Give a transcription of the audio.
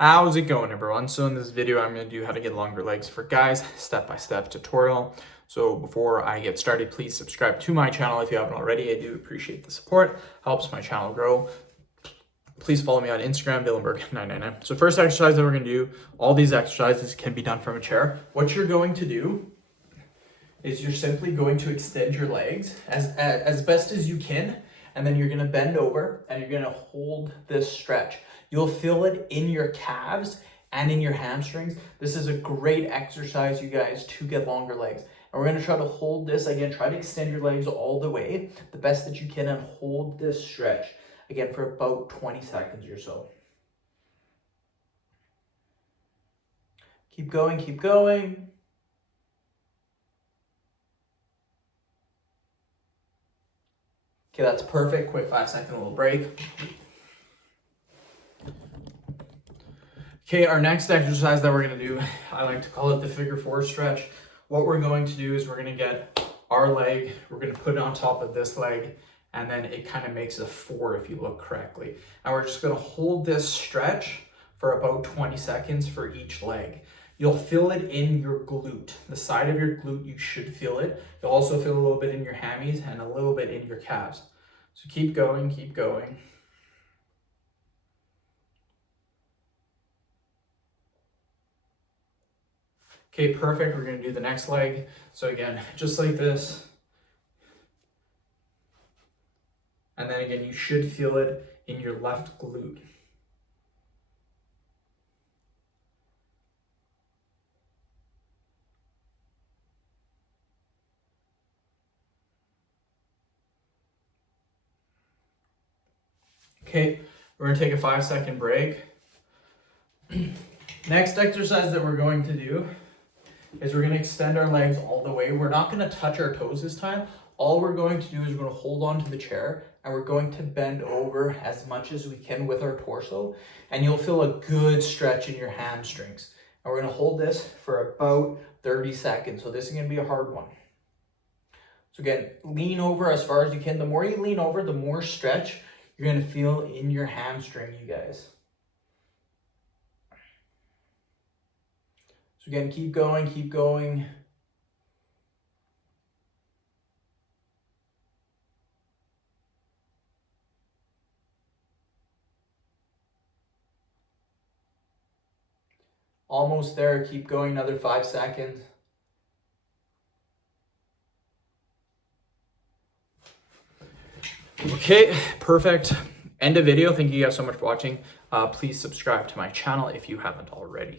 How's it going, everyone? So in this video, I'm going to do how to get longer legs for guys, step-by-step tutorial. So before I get started, please subscribe to my channel if you haven't already. I do appreciate the support. Helps my channel grow. Please follow me on Instagram, Dylanberg999. So first exercise that we're going to do, all these exercises can be done from a chair. What you're going to do is you're simply going to extend your legs as best as you can, and then you're going to bend over and you're going to hold this stretch. You'll feel it in your calves and in your hamstrings. This is a great exercise, you guys, to get longer legs. And we're going to try to hold this again. Try to extend your legs all the way, the best that you can, and hold this stretch again for about 20 seconds or so. Keep going, keep going. Okay, that's perfect. Quick 5-second little break. Okay, our next exercise that we're going to do, I like to call it the figure four stretch. What we're going to do is we're going to get our leg, we're going to put it on top of this leg, and then it kind of makes a four if you look correctly. And we're just going to hold this stretch for about 20 seconds for each leg. You'll feel it in your glute. The side of your glute, you should feel it. You'll also feel a little bit in your hammies and a little bit in your calves. So keep going, keep going. Okay, perfect. We're going to do the next leg. So again, just like this. And then again, you should feel it in your left glute. Okay, we're going to take a 5-second break. Next exercise that we're going to do is we're going to extend our legs all the way. We're not going to touch our toes this time. All we're going to do is we're going to hold on to the chair and we're going to bend over as much as we can with our torso, and you'll feel a good stretch in your hamstrings. And we're going to hold this for about 30 seconds. So this is going to be a hard one. So again, lean over as far as you can. The more you lean over, the more stretch you're going to feel in your hamstring, you guys. So again, keep going, keep going. Almost there, keep going, another 5 seconds. Okay, perfect. End of video. Thank you guys so much for watching. Please subscribe to my channel if you haven't already.